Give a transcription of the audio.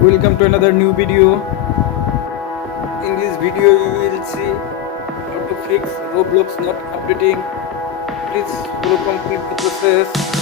Welcome to another new video. In this video you will see how to fix Roblox not updating. Please follow complete the process.